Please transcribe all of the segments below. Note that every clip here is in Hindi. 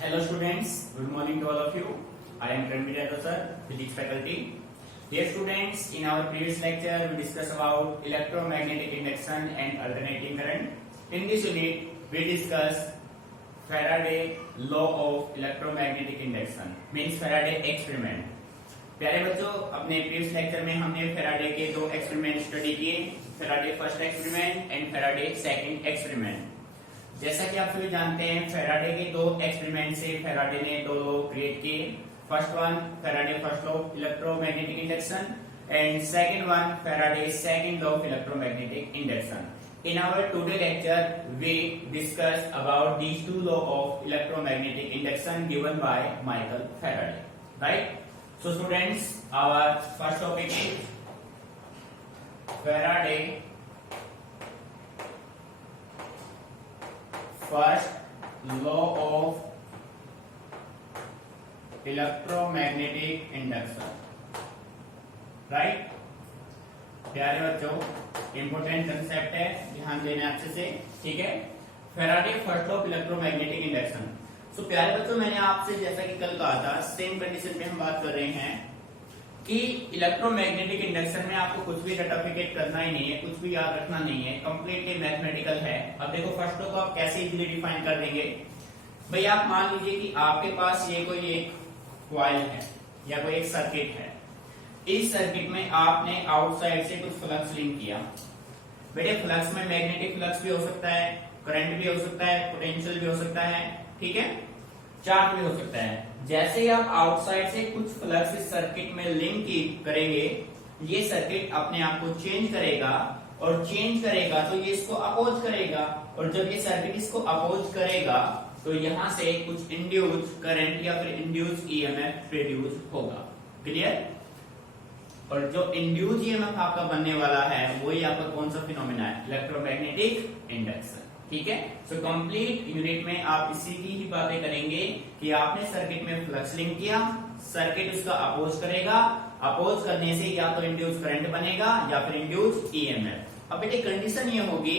Hello students, good morning to all of you. I am Ranveer Yadav sir, physics faculty. Dear students, in our previous lecture we discussed about electromagnetic induction and alternating current. In this unit we discussed Faraday law of electromagnetic induction, means Faraday experiment. प्यारे बच्चों, अपने प्रीवियस लेक्चर में हमने फैराडे के दो एक्सपेरिमेंट स्टडी किए, Faraday first experiment and Faraday second experiment. जैसा कि आप सभी जानते हैं, फैराडे के दो एक्सपेरिमेंट से फैराडे ने दो लॉ क्रिएट किए। First one Faraday first law of electromagnetic induction and second one Faraday second law of electromagnetic induction. In our today lecture, we discuss about these two law of electromagnetic induction given by Michael Faraday, right? So students, our first topic is Faraday first law of electromagnetic induction, right? प्यारे बच्चों, इंपोर्टेंट कंसेप्ट है, ध्यान देना अच्छे से, ठीक है। Faraday first law of electromagnetic induction. So प्यारे बच्चों, मैंने आपसे जैसा कि कल कहा था, सेम कंडीशन पे हम बात कर रहे हैं कि इलेक्ट्रोमैग्नेटिक इंडक्शन में आपको कुछ भी सर्टिफिकेट करना ही नहीं है, कुछ भी याद रखना नहीं है, कंप्लीटली मैथमेटिकल है। अब देखो फर्स्ट लॉ को आप कैसे इजीली डिफाइन कर देंगे। भाई आप मान लीजिए कि आपके पास ये कोई एक कॉइल है या कोई एक सर्किट है। इस सर्किट में आपने आउटसाइड से कुछ फ्लक्स लिंक किया। बेटे फ्लक्स में मैग्नेटिक फ्लक्स भी हो सकता है, करंट भी हो सकता है, पोटेंशियल भी हो सकता है, ठीक है, चार्ज भी हो सकता है। जैसे ही आप आउटसाइड से कुछ फ्लक्स इस सर्किट में लिंक करेंगे, ये सर्किट अपने आप को चेंज करेगा, और चेंज करेगा तो ये इसको अपोज करेगा, और जब ये सर्किट इसको अपोज करेगा तो यहां से कुछ इंड्यूस करंट या फिर इंड्यूस ईएमएफ प्रोड्यूस होगा। क्लियर? और जो इंड्यूस ईएमएफ आपका बनने वाला है वही आपका कौन सा फिनोमेना है? इलेक्ट्रोमैग्नेटिक इंडक्शन, ठीक है। सो कंप्लीट यूनिट में आप इसी की ही बातें करेंगे कि आपने सर्किट में फ्लक्स लिंक किया, सर्किट उसका अपोज करेगा, अपोज करने से या तो इंड्यूस करंट बनेगा या फिर इंड्यूस ईएमएफ। अब बेटे कंडीशन ये होगी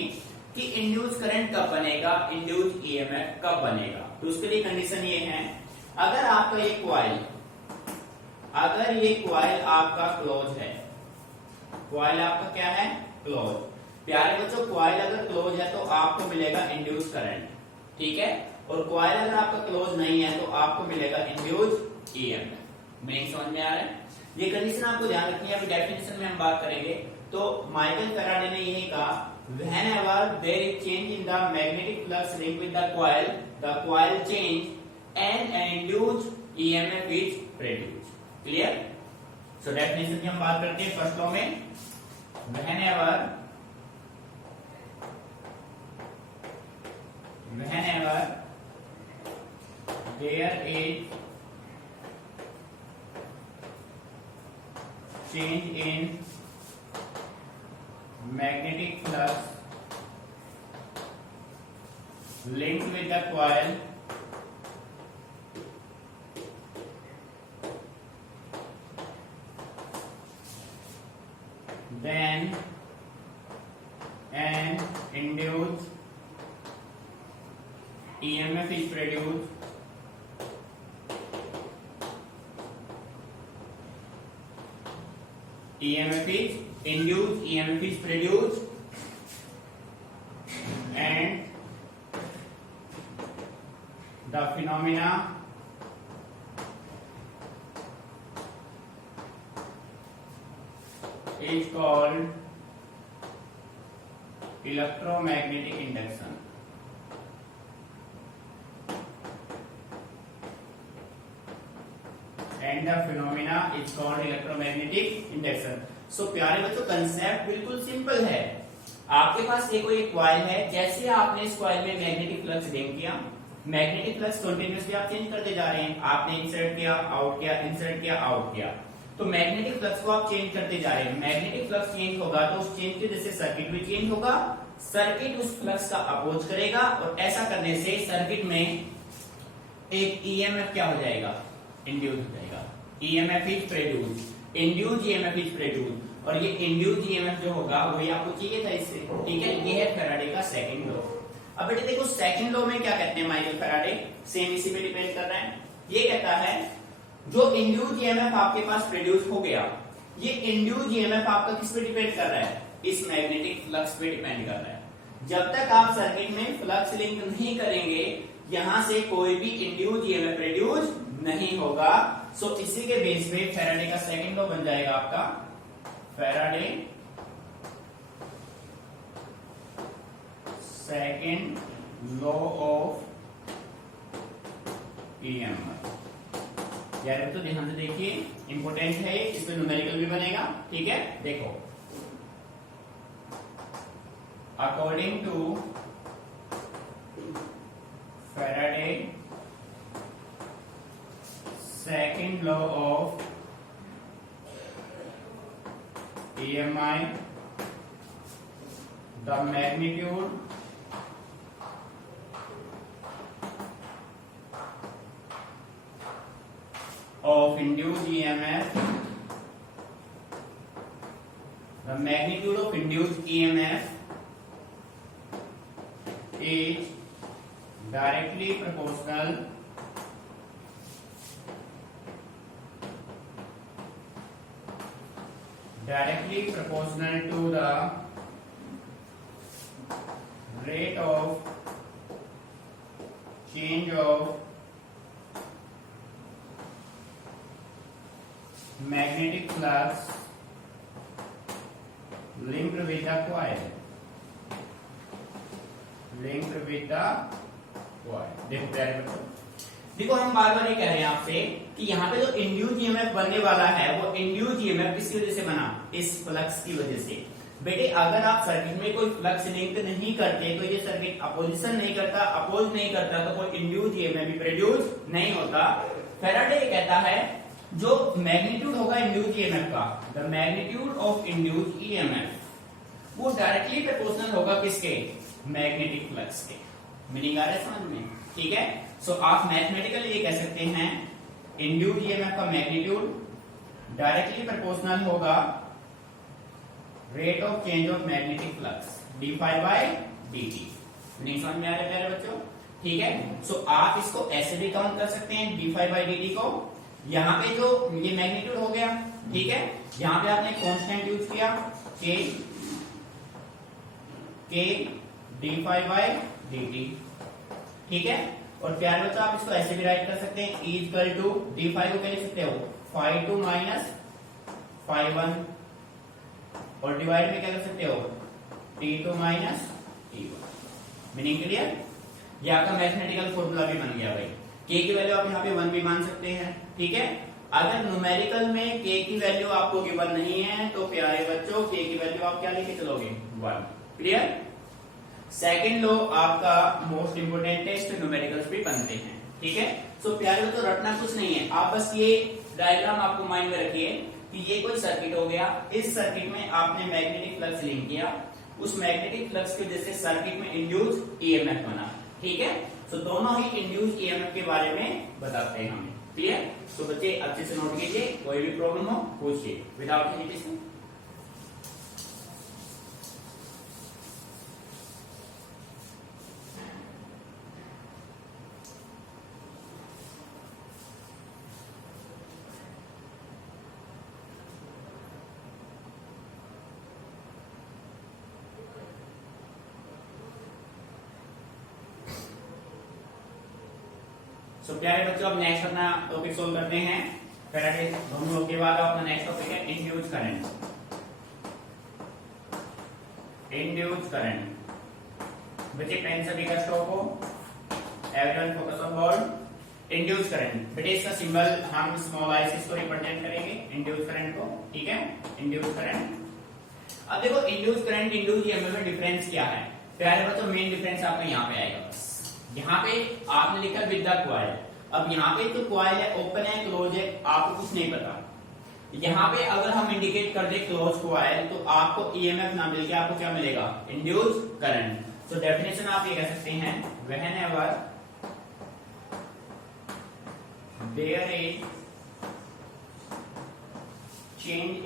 कि इंड्यूस करंट कब बनेगा, इंड्यूस ईएमएफ कब बनेगा। तो उसके लिए कंडीशन ये है, अगर आपका ये कॉइल आपका क्लोज है, कॉइल आपका क्या है? क्लोज। प्यारे बच्चों, कॉइल अगर क्लोज है तो आपको मिलेगा इंड्यूस करंट, ठीक है, और कॉइल अगर आपका क्लोज नहीं है तो आपको मिलेगा इंड्यूस ईएमएफ। मीनिंग समझ में आ रहा है? ये कंडीशन आपको ध्यान रखनी है। अभी डेफिनेशन में हम बात करेंगे तो माइकल फैराडे ने यही कहा, whenever there is change in the magnetic flux linked with the coil change and an induced EMF is produced. Clear? So definition की हम बात करते हैं फर्स्ट लॉ में, whenever there is change in magnetic flux linked with the coil then an induced EMF is produced induced EMF is produced and the phenomena is called electromagnetic induction. And the phenomena is called electromagnetic induction. So प्यारे बच्चों, कंसेप्ट बिल्कुल सिंपल है। आपके पास ये कोई कॉइल है, जैसे आपने इस कॉइल में मैग्नेटिक फ्लक्स लिंक किया, मैग्नेटिक फ्लक्स कंटिन्यूअसली आप चेंज करते जा रहे हैं। आपने इंसर्ट किया, आउट किया, इंसर्ट किया, आउट किया, तो मैग्नेटिक फ्लक्स को आप चेंज करते जा रहे हैं। मैग्नेटिक फ्लक्स चेंज होगा तो उस चेंज की वजह से सर्किट भी चेंज होगा, सर्किट उस फ्लक्स का अपोज करेगा, और ऐसा करने से सर्किट में एक ईएमएफ क्या हो जाएगा? इंड्यूस हो जाएगा। EMF is produce, induce EMF is produce, और ये इंड्यूस ईएमएफ जो होगा वही आपको चाहिए था इससे, ठीक है। ये है फैराडे का सेकंड लॉ। अब बेटे देखो सेकंड लॉ में क्या कहते हैं माइकल फैराडे, सेम इसी पे डिपेंड कर रहा है। ये कहता है जो इंड्यूस्ड ईएमएफ आपके पास प्रोड्यूस हो गया, ये इंड्यूस्ड ईएमएफ आपका किस पे डिपेंड कर रहा है, इस मैग्नेटिक फ्लक्स पे डिपेंड कर रहा है। जब तक आप सर्किट में फ्लक्स लिंक नहीं करेंगे, यहां से कोई भी इंड्यूस्ड ईएमएफ प्रोड्यूस नहीं होगा। सो इसी के बेस पे फैराडे का सेकंड लॉ बन जाएगा आपका Faraday second law of EMF. यार तो ध्यान से देखिए, इंपॉर्टेंट है, इसमें न्यूमेरिकल भी बनेगा, ठीक है। देखो according to Faraday second law of EMI, the magnitude of induced EMF, the magnitude of induced EMF is directly proportional to the rate of change of magnetic flux linked with the coil, देखो प्यारे बच्चों, देखो हम बार बार ये कह रहे हैं आपसे कि यहाँ पे जो इंड्यूस्ड ईएमएफ बनने वाला है वो इंड्यूस्ड ईएमएफ किस वजह से बना, इस फ्लक्स की वजह से। बेटे अगर आप सर्किट में कोई फ्लक्स लिंक नहीं करते तो ये सर्किट अपोजिशन नहीं करता, अपोज नहीं करता तो कोई इंड्यूस्ड ईएमएफ भी प्रोड्यूस नहीं होता। फैराडे ये कहता है जो मैग्नीट्यूड होगा इंड्यूस्ड ईएमएफ का, the magnitude of induced EMF वो डायरेक्टली प्रोपोर्शनल होगा किसके, मैग्नेटिक फ्लक्स के। मीनिंग आ रहा है समझ में, ठीक है। सो आप मैथमेटिकली ये कह सकते हैं इंड्यूस्ड ईएमएफ का मैग्नीट्यूड डायरेक्टली प्रोपोर्शनल होगा rate of change of magnetic flux d phi by d t. Meaning समझ में आ रहा है प्यारे बच्चों, ठीक है। सो आप इसको ऐसे भी काउंट कर सकते हैं d phi by d t को। यहाँ पे जो ये मैग्नीट्यूड हो गया, ठीक है, यहाँ पे आपने कांस्टेंट यूज किया के d phi by d t, ठीक है। और प्यारे बच्चों आप इसको ऐसे भी राइट कर सकते हैं E equal to d phi को क्या लिख सकते हो, phi two minus phi one, और डिवाइड में क्या कर सकते हो t two minus t one. Meaning clear, ये आपका मैथमेटिकल फॉर्मूला भी बन गया भाई। के की वैल्यू आप यहाँ पे वन भी मान सकते हैं, ठीक है। अगर न्यूमेरिकल में के की वैल्यू आपको गिवन नहीं है तो प्यारे बच्चों के की वैल्यू आप क्या लेके चलोगे, वन। क्लियर। सेकंड लो आपका मोस्ट इंपोर्टेंट टेस्ट न्यूमेरिकल्स भी बनते हैं, ठीक है। सो प्यारे बच्चों रटना कुछ नहीं है, आप बस ये डायग्राम आपको माइंड में रखिए कि ये कोई सर्किट हो गया, इस सर्किट में आपने मैग्नेटिक फ्लक्स लिंक किया, उस मैग्नेटिक फ्लक्स की वजह से सर्किट में इंड्यूस्ड ईएमएफ बना, ठीक है। सो दोनों ही इंड्यूस्ड ईएमएफ के बारे में बताते हैं हमें, क्लियर। तो बच्चे अच्छे से नोट कीजिए, कोई भी प्रॉब्लम हो पूछिए विदाउट हेजिटेशन। सो प्यारे बच्चों अब नेक्स्ट अपना टॉपिक सोल्व करते हैं। फैराडे दोनों के बाद अपना नेक्स्ट टॉपिक है इंड्यूस्ड करंट। इंड्यूस्ड करंट बच्चे पेन सभी का स्टॉप हो, everyone focus on board. Induced current बेटे इसका सिंबल हम स्मॉल आई से इसको रिप्रेजेंट करेंगे इंड्यूस्ड करंट को, ठीक है। इंड्यूस्ड करंट, अब देखो इंड्यूस्ड करंट इंड्यूस्ड ईएमएफ में डिफरेंस क्या है प्यारे बच्चों, मेन डिफरेंस आपका यहाँ पे आएगा। बस यहाँ पे आपने लिखा विद द कॉइल, अब यहाँ पे तो कॉइल है, ओपन है, क्लोज है, आपको कुछ नहीं पता। यहाँ पे अगर हम इंडिकेट कर दे क्लोज कॉइल तो आपको ईएमएफ ना मिल के आपको क्या मिलेगा, इंड्यूस्ड करंट। सो डेफिनेशन आप ये कह सकते हैं whenever there is change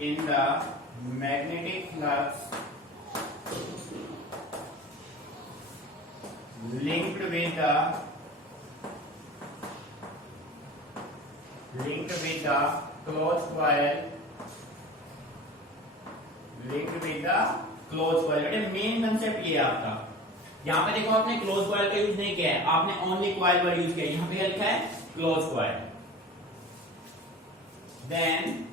in the magnetic flux linked with the closed coil, बेटे मेन कंसेप्ट ये है आपका। यहां पे देखो आपने क्लोज कॉइल का यूज नहीं किया है, आपने ओनली कॉइल वर्ड यूज किया है। यहां पे लिखा है close coil. Then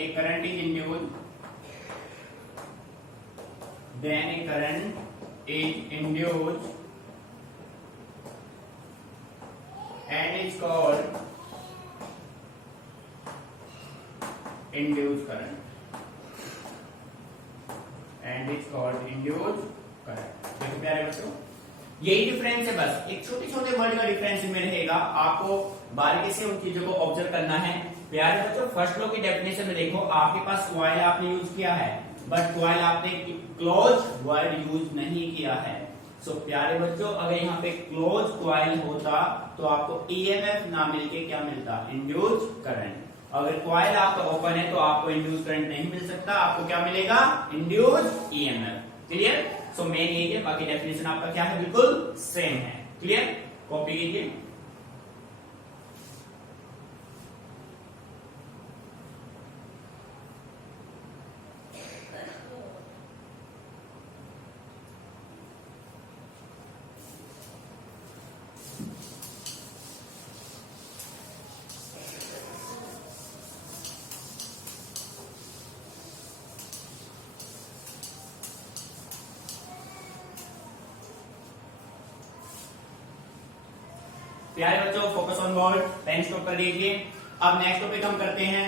a current is induced, and is called induced current, देखो प्यारे बच्चों, यही डिफरेंस है। बस एक छोटे छोटे वर्ड का डिफरेंस में रहेगा, आपको बारीकी से उन चीजों को ऑब्जर्व करना है। प्यारे बच्चों, फर्स्ट लॉ की डेफिनेशन में देखो, आपके पास कॉइल आपने यूज किया है, बट कॉइल आपने क्लोज वर्ड यूज नहीं किया है। सो प्यारे बच्चों, अगर यहाँ पे क्लोज कॉइल होता तो आपको ईएमएफ ना मिलके क्या मिलता? Induce current. अगर कॉइल आपका ओपन है तो आपको इंड्यूस करंट नहीं मिल सकता, आपको क्या मिलेगा? Induce EMF. Clear? So main यही है, बाकी डेफिनेशन आपका क्या है? बिल्कुल सेम है। क्लियर? कॉपी कीजिए। प्यारे बच्चों, focus on board, pen stop कर दीजिए। अब नेक्स्ट टॉपिक हम करते हैं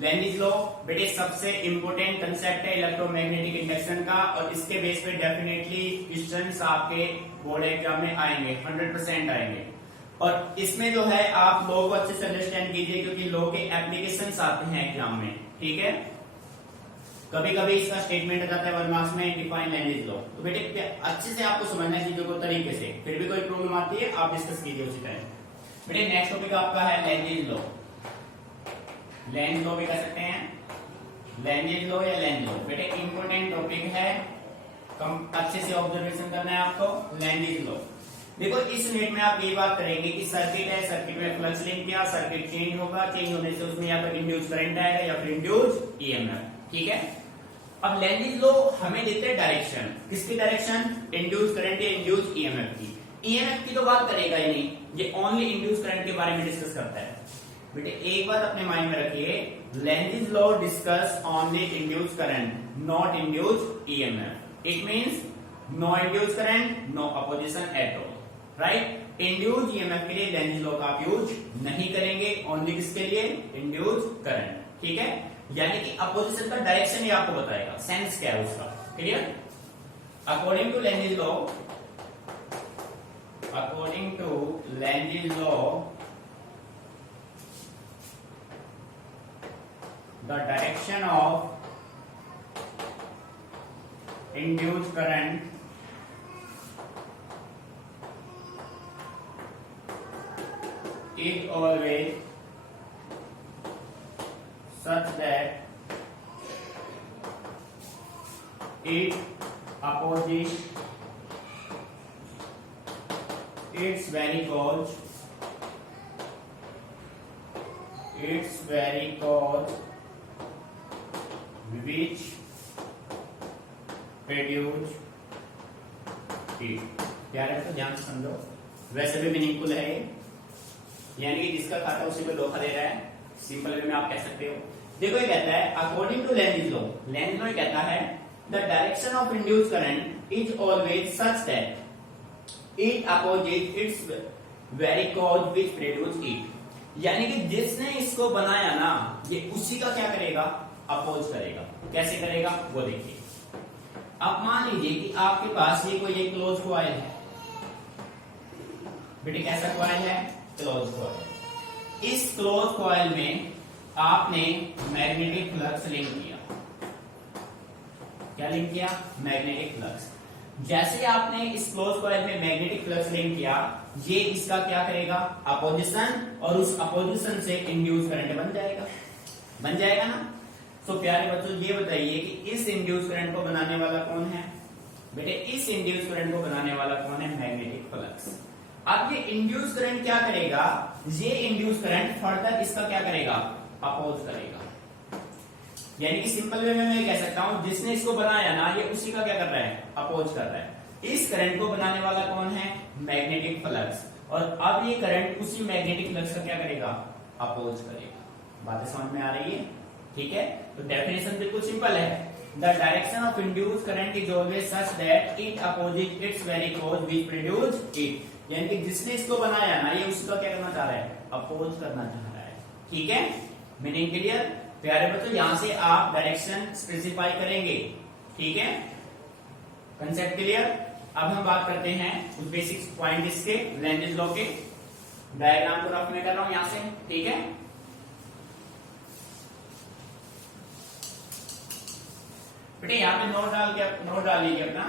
लेंजिस लॉ। बेटे सबसे इंपॉर्टेंट कंसेप्ट है इलेक्ट्रोमैग्नेटिक इंडक्शन का, और इसके बेस पे डेफिनेटली क्वेश्चंस आपके बोर्ड एग्जाम में आएंगे, 100% आएंगे। और इसमें जो है आप लॉ को अच्छे से अंडरस्टैंड कीजिए, क्योंकि लॉ के एप्लीकेशंस आते हैं एग्जाम में। ठीक है, कभी कभी इसका स्टेटमेंट आ जाता है 1 मार्क्स में, डिफाइन लेंजिस लॉ। तो बेटे अच्छे से आपको समझना है चीजों को तरीके से, फिर भी कोई प्रॉब्लम आती है आप डिस्कस कीजिए उसी टाइम। बेटे नेक्स्ट टॉपिक आपका है लेंजिस लॉ। लेंज लॉ भी कह सकते हैं, लेंजिस लॉ या लेंज लॉ। बेटे इंपॉर्टेंट टॉपिक है, अच्छे से ऑब्जर्वेशन करना है आपको। लेंजिस लॉ देखो, इस यूनिट में आप ये बात करेंगे कि सर्किट है, सर्किट में फ्लक्स लिंक किया, सर्किट चेंज होगा, चेंज होने से उसमें या तो इंड्यूस करंट आएगा या फिर इंड्यूस ईएमएफ। ठीक है, अब लेंजिस लॉ हमें देते हैं डायरेक्शन। किसकी डायरेक्शन? इंड्यूस करंट या इंड्यूस ईएमएफ की। ईएमएफ की तो बात करेगा ही नहीं, ये ओनली इंड्यूस करंट के बारे में डिस्कस करता है। बेटे एक बात अपने माइंड में रखिए, Lenz's law discuss only induce current, not induce EMF. It means no induce current, no opposition at all, right. Induce EMF के लिए लेंजिस लॉ का आप यूज नहीं करेंगे, ओनली किसके लिए? Induce current. ठीक है, यानी कि अपोजिशन का डायरेक्शन ही आपको बताएगा, सेंस क्या है उसका। Clear? According to Lenz's law, the direction of induced current is always such that it opposes its very cause which produce it। यार तो ध्यान से समझो, वैसे भी मीनिंगफुल है ये, यानी कि जिसका खाता उसी को धोखा दे रहा है, सिंपल वे में आप कह सकते हो। देखो ये कहता है according to Lenz's law, Lenz's law कहता है the direction of induced current is always such that it opposite its very cause which produce it. यानी कि जिसने इसको बनाया ना, ये उसी का क्या करेगा? अपोज करेगा। कैसे करेगा वो देखिए। अब मान लीजिए कि आपके पास ये कोई एक क्लोज कॉइल है। बेटे कैसा कॉइल है? Close coil. इस क्लोज कॉइल में आपने मैग्नेटिक फ्लक्स लिंक किया। क्या लिंक किया? Magnetic flux. जैसे ही आपने इस क्लोज कॉइल में मैग्नेटिक फ्लक्स लिंक किया, ये इसका क्या करेगा, अपोजिशन, और उस अपोजिशन से इंड्यूस करंट बन जाएगा ना। तो प्यारे बच्चों ये बताइए कि इस इंड्यूस करंट को बनाने वाला कौन है बेटे, इस इंड्यूस करंट को बनाने वाला कौन है, मैग्नेटिक फ्लक्स। अब ये इंड्यूस करंट क्या करेगा, ये इंड्यूस करंट फर्दर इसका क्या करेगा, अपोज करेगा। यानी कि सिंपल वे में मैं कह सकता हूं जिसने इसको बनाया ना, ये उसी का क्या कर रहा है, अपोज कर रहा है। इस करंट को बनाने वाला कौन है, मैग्नेटिक फ्लक्स, और अब ये करंट उसी मैग्नेटिक फ्लक्स का क्या करेगा, अपोज करेगा। बातें समझ में आ रही है, ठीक है। तो डेफिनेशन बिल्कुल सिंपल है, the direction of induced current is always such that it opposite its very close which produce it. यानी कि जिसने इसको बनाया ना, ये उसका क्या करना चाह रहा है, अपोज करना चाह रहा है, ठीक है। मीनिंग क्लियर प्यारे बच्चों, यहां से आप डायरेक्शन स्पेसिफाई करेंगे, ठीक है, कंसेप्ट क्लियर। अब हम बात करते हैं कुछ बेसिक पॉइंट इसके, लेंजेस लॉ के। डायग्राम को रफ में कर रहा हूं यहां से, ठीक है। बेटे यहां पे नोट डाल लीजिए अपना,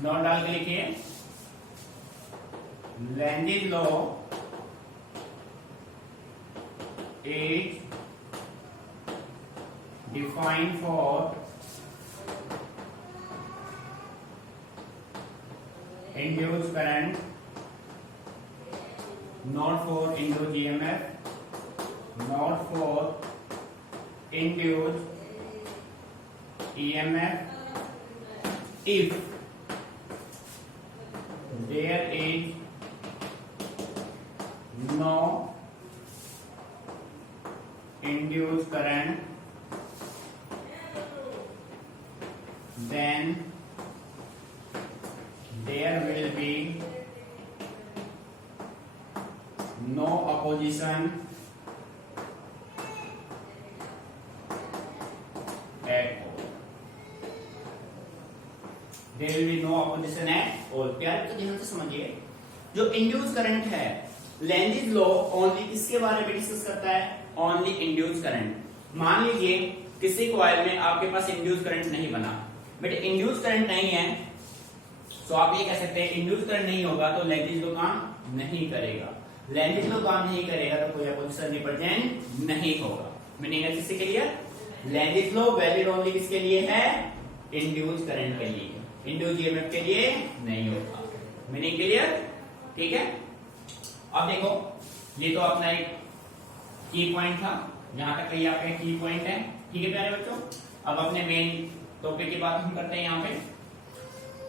नोट डाल के लिखिए, Lenz's law is defined for induced current, not for induced EMF, not for induced EMF, if there is no induced current, then there will be no opposition at all. There will be no opposition at all. प्यारे तो ध्यान से समझिए, जो इंड्यूस करंट है, लेंजेस लॉ ओनली किसके बारे में डिस्कस करता है, ओनली इंड्यूस करंट। मान लीजिए किसी कॉइल में आपके पास इंड्यूस करंट नहीं बना, बट इंड्यूस करंट नहीं है, तो आप ये कह सकते हैं इंड्यूस करंट नहीं होगा तो लेंजेस लॉ काम नहीं करेगा। लेंजेस लॉ काम नहीं करेगा तो कोई अपोजिशन रिप्रेजेंट नहीं होगा। मीनिंग है किसके लिए, लेंजेस लॉ वैलिड ओनली किसके लिए है, इंड्यूस करंट के लिए, इंड्यूस ईएमएफ के लिए नहीं होगा। मीनिंग क्लियर, ठीक है। अब देखो ये तो अपना एक की पॉइंट था, जहां तक ये आपका की पॉइंट है, ठीक है प्यारे बच्चों। अब अपने मेन टॉपिक की बात हम करते हैं यहाँ पे।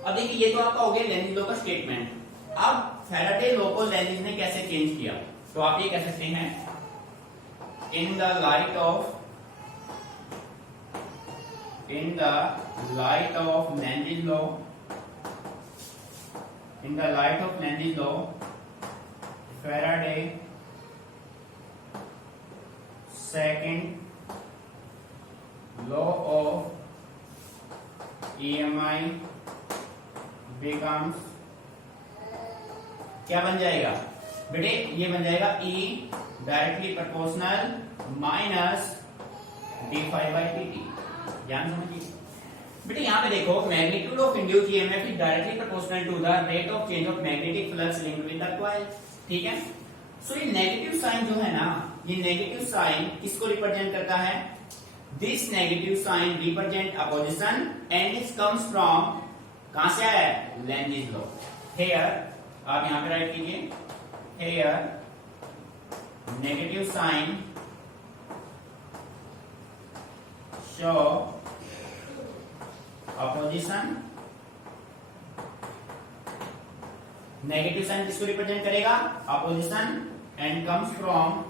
अब देखिए ये तो आपका हो गया लेंजेस लॉ का स्टेटमेंट। अब फैराडे लॉ को लेंजेस ने कैसे चेंज किया, तो आप ये कह सकते हैं in the light of Lenz's law, in the light of Lenz's law Faraday second law of EMI becomes क्या बन जाएगा बेटे, ये बन जाएगा E directly proportional minus d∅dt। ध्यान समझिए बेटे, यहाँ पे देखो magnitude of induced EMF is directly proportional to the rate of change of magnetic flux linked with the coil, ठीक है। सो ये नेगेटिव साइन जो है ना, ये नेगेटिव साइन किसको रिप्रेजेंट करता है, this negative sign represent opposition and it comes from, कहां से आया है, लेंजेस लॉ। हियर आप यहां पे राइट कीजिए, here negative sign show opposition, negative sign किसको रिप्रेजेंट करेगा, अपोजिशन, एंड कम्स फ्रॉम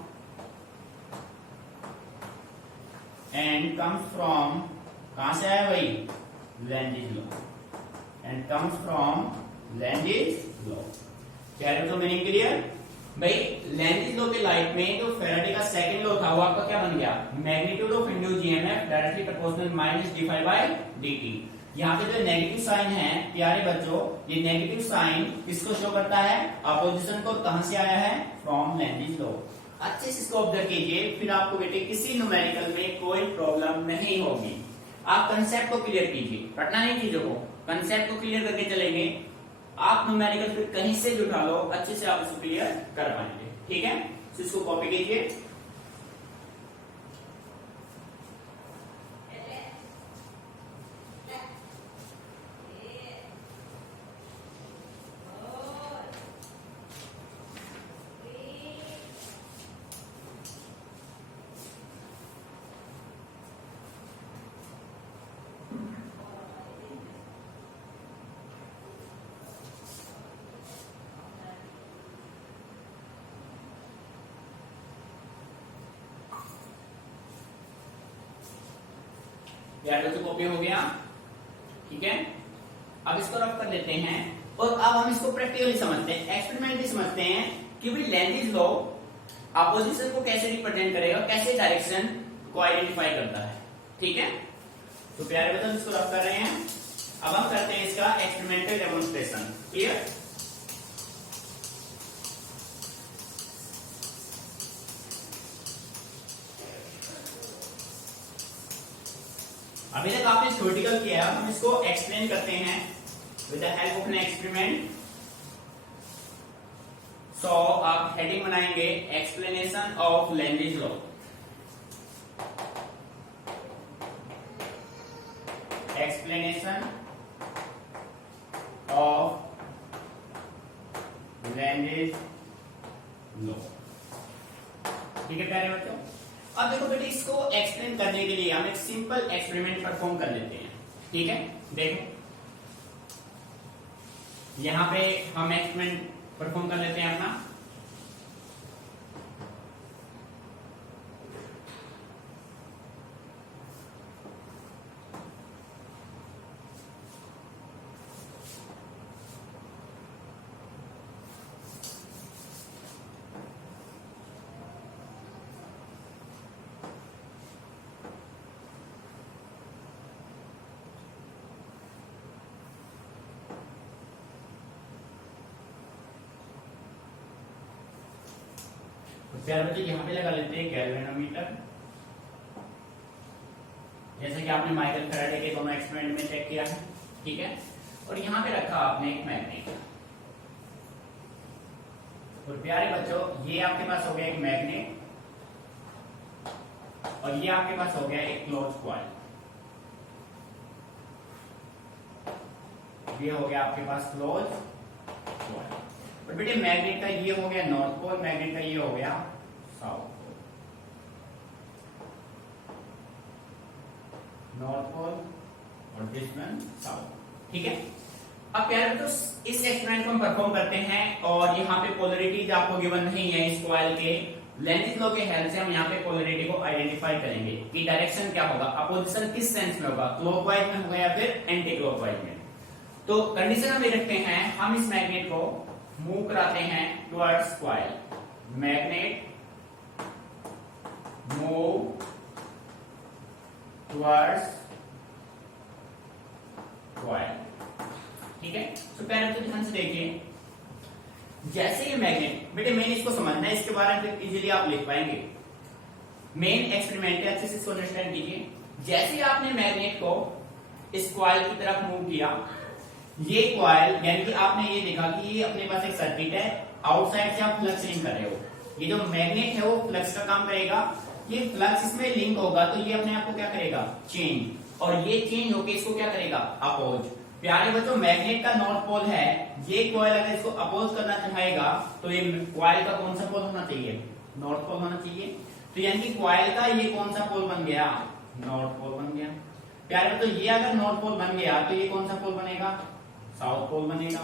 कहां से आया भाई, Lenz's law, and comes from Lenz's law. कह रहे हो तो मीनिंग क्लियर भाई। लेंजेस लॉ के लाइट में जो फैराडे का सेकंड लॉ था वो आपका क्या बन गया, magnitude of induced EMF directly proportional minus d∅dt। यहाँ पे जो नेगेटिव साइन है प्यारे बच्चों, ये नेगेटिव साइन किसको शो करता है, अपोजिशन को। कहां से आया है, फ्रॉम लेंजेस लॉ। अच्छे से इसको ऑब्जर्व कीजिए, फिर आपको बेटे किसी न्यूमेरिकल में कोई प्रॉब्लम नहीं होगी। आप कंसेप्ट को क्लियर कीजिए, रटना नहीं चीजों को, कंसेप्ट को क्लियर करके चलेंगे, आप न्यूमेरिकल फिर कहीं से भी उठा लो, अच्छे से आप इसको क्लियर कर पाएंगे। ठीक है, तो इसको कॉपी कीजिए। यार तो कॉपी हो गया, ठीक है। अब इसको रफ कर लेते हैं और अब हम इसको प्रैक्टिकली समझते हैं, एक्सपेरिमेंटली समझते हैं कि भाई लैंडिज लॉ अपोजिशन को कैसे रिप्रेजेंट करेगा, कैसे डायरेक्शन को आइडेंटिफाई करता है। ठीक है, तो प्यारे बच्चों इसको रफ कर रहे हैं। अब हम करते हैं इसका एक्सपेरिमेंटल डेमोन्स्ट्रेशन। क्लियर, अभी तक आपने थ्योरेटिकल किया, हम इसको एक्सप्लेन करते हैं with the help of an experiment. So आप हेडिंग बनाएंगे explanation of Lenz's law. Explanation of Lenz's law. ठीक है प्यारे बच्चों, अब देखो बेटे इसको एक्सप्लेन करने के लिए हम एक सिंपल एक्सपेरिमेंट परफॉर्म कर लेते हैं। ठीक है, देखो यहां पे हम एक्सपेरिमेंट परफॉर्म कर लेते हैं अपना। प्यारे बच्चे यहां पे लगा लेते हैं गैल्वेनोमीटर, जैसे कि आपने माइकल फैराडे के दोनों एक्सपेरिमेंट में चेक किया है। ठीक है, और यहां पे रखा आपने एक मैग्नेट। और प्यारे बच्चों ये आपके पास हो गया एक मैग्नेट और ये आपके पास हो गया एक क्लोज कॉइल। ये हो गया आपके पास क्लोज कॉइल। और बेटे मैग्नेट का ये हो गया नॉर्थ पोल, मैग्नेट का ये हो गया साउथ पोल। नॉर्थ पोल और दिस वन साउथ। ठीक है, अब प्यारे तो इस एक्सपेरिमेंट को हम परफॉर्म करते हैं और यहाँ पे पोलरिटीज आपको गिवन नहीं है इस कॉइल के। लैंडिज लॉ के हेल्प से हम यहाँ पे पोलरिटी को आइडेंटिफाई करेंगे कि डायरेक्शन क्या होगा, अपोजिशन किस सेंस में होगा, क्लॉकवाइज में होगा या फिर एंटी क्लॉकवाइज में। तो कंडीशन हम ये रखते हैं, हम इस मैग्नेट को मूव कराते हैं towards coil. Magnet move towards coil. ठीक है, तो पहले तो ध्यान से देखिए, जैसे ये मैग्नेट, बेटे मेन इसको समझना है, इसके बारे में इजीली आप लिख पाएंगे। मेन एक्सपेरिमेंट है, अच्छे से इसको अंडरस्टैंड कीजिए। जैसे ही आपने मैग्नेट को इस कॉइल की तरफ मूव किया, ये कॉइल यानी कि आपने ये देखा कि ये अपने पास एक सर्किट है, आउटसाइड से आप फ्लक्स लिंक कर रहे हो। ये जो मैग्नेट है वो फ्लक्स का काम करेगा, ये फ्लक्स इसमें लिंक होगा तो ये अपने आप को क्या करेगा, चेंज, और ये चेंज होके इसको क्या करेगा, अपोज। प्यारे बच्चों मैग्नेट का नॉर्थ पोल है, ये कॉइल अगर इसको अपोज करना चाहेगा तो ये कॉइल का कौन सा पोल होना चाहिए, नॉर्थ पोल होना चाहिए। तो यानी कि कॉइल का ये कौन सा पोल बन गया, नॉर्थ पोल बन गया। प्यारे बच्चों ये अगर नॉर्थ पोल बन गया तो ये कौन सा पोल बनेगा, साउथ पोल बनेगा।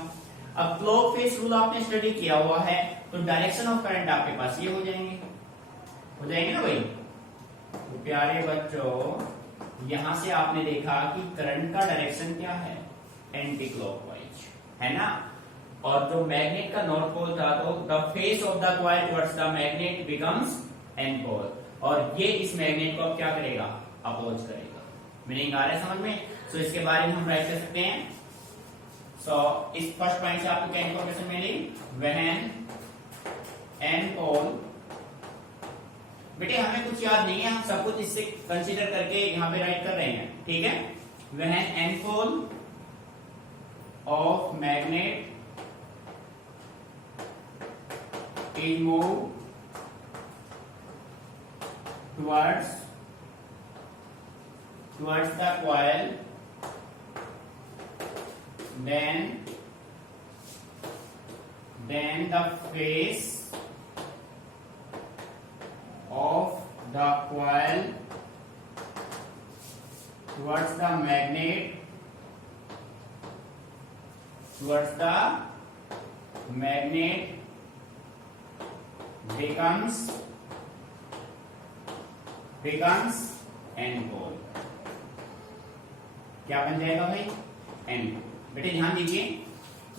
अब क्लॉक फेस रूल आपने स्टडी किया हुआ है, तो डायरेक्शन ऑफ करंट आपके पास ये हो जाएंगे ना भाई। तो प्यारे बच्चों यहां से आपने देखा कि करंट का डायरेक्शन क्या है, एंटी क्लॉकवाइज, है ना। और जो मैग्नेट का नॉर्थ पोल था तो the face of the coil towards the magnet becomes N pole, और ये इस मैग्नेट को अब क्या करेगा, अपोज करेगा। मीनिंग आ रहा है समझ में। सो इसके बारे में हम राइट कर सकते हैं। सो इस फर्स्ट पॉइंट से आपको क्या इंफॉर्मेशन मिली, व्हेन एन पोल बेटे हमें कुछ याद नहीं है, हम सब कुछ इससे कंसीडर करके यहाँ पे राइट कर रहे हैं, ठीक है। when n pole of magnet is moved towards the coil, then the face of the coil towards the magnet becomes n pole। क्या बन जाएगा भाई? n। बेटे ध्यान दीजिए,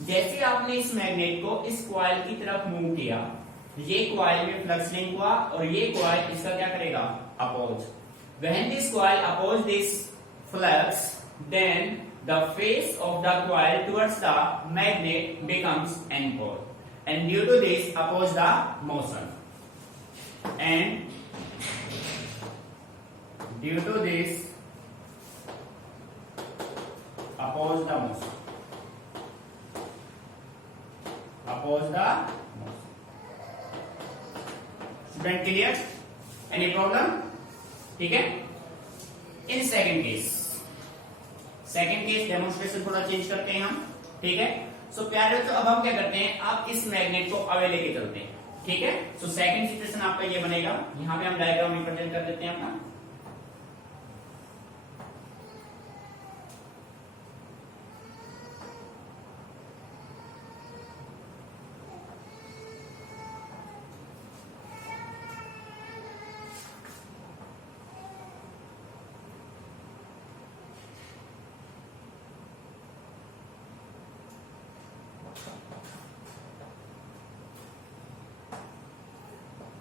जैसे आपने इस मैग्नेट को इस कॉइल की तरफ मूव किया, ये कॉइल में फ्लक्स लिंक हुआ और ये कॉइल इसका क्या करेगा? Oppose. when this coil oppose this flux, then the face of the coil towards the magnet becomes n pole, and due to this oppose the motion, and due to this oppose the motion, Student clear? Any problem? ठीक है। इन सेकंड केस डेमोन्स्ट्रेशन थोड़ा चेंज करते हैं हम, ठीक है। सो प्यारे तो अब हम क्या करते हैं, आप इस मैग्नेट को अवे लेके चलते हैं, ठीक है। सो सेकंड सिचुएशन आपका ये बनेगा, यहां पे हम डायग्राम रिप्रेजेंट कर देते हैं अपना।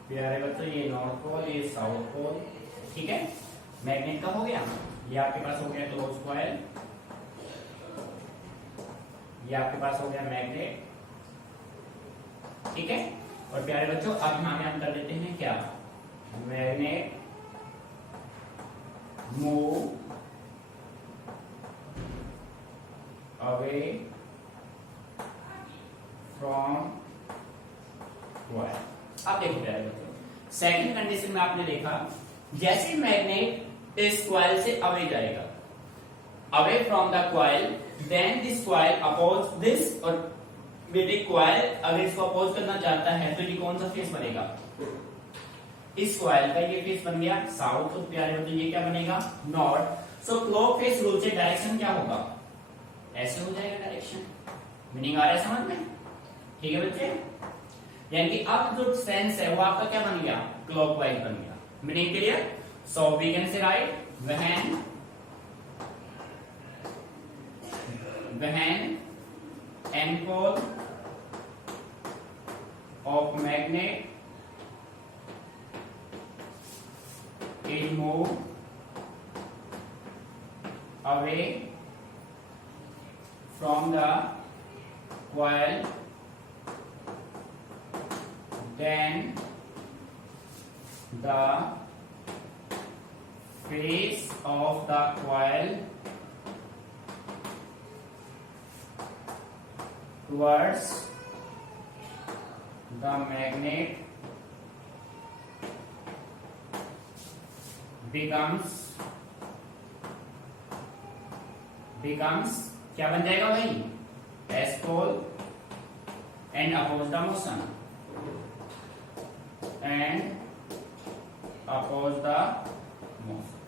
प्यारे बच्चों, ये नॉर्थ पोल, ये साउथ पोल, ठीक है। मैग्नेट का हो गया, ये आपके पास हो गया क्लोज कॉइल, ये आपके पास हो गया मैग्नेट, ठीक है। और प्यारे बच्चों अब यहां पे हम कर देते हैं क्या, magnet move away from coil. आप देखो प्यारे बच्चों, सेकंड कंडीशन में आपने देखा, जैसे मैग्नेट इस कॉइल से अवे जाएगा, away from the coil, then this coil oppose this, और बेटे कॉइल अगर इसको अपोज करना चाहता है तो ये कौन सा फेस बनेगा? इस कॉइल का ये फेस बन गया साउथ, तो प्यारे बच्चों ये क्या बनेगा? नॉर्थ। सो क्लॉक फेस रूल से डायरेक्शन क्या होगा? ऐसे हो जाएगा डायरेक्शन। मीनिंग आ रहा है समझ में? ठीक है बच्चे, यानी कि अब जो सेंस है वो आपका क्या बन गया? क्लॉकवाइज बन गया। Meaning clear? So we can say right when n pole of magnet is moved away from the coil, then the face of the coil towards the magnet becomes क्या बन जाएगा भाई? S pole and oppose the motion, and oppose the motion।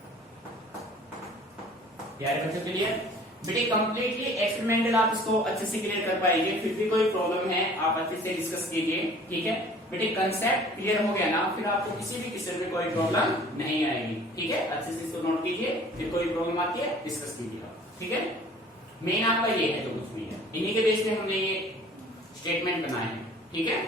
यार बच्चों क्लियर? बेटे कंप्लीटली एक्सपेरिमेंटल आप इसको अच्छे से क्लियर कर पाएंगे, फिर भी कोई प्रॉब्लम है आप अच्छे से डिस्कस कीजिए, ठीक है बेटे। कंसेप्ट क्लियर हो गया ना, फिर आपको किसी भी किस्म में कोई प्रॉब्लम नहीं आएगी, ठीक है। अच्छे से इसको नोट कीजिए, फिर कोई प्रॉब्लम आती है डिस्कस कीजिएगा, ठीक है। मेन आपका ये है जो कुछ भी है, इन्हीं के बेस पे हमने ये स्टेटमेंट बनाए हैं, ठीक है।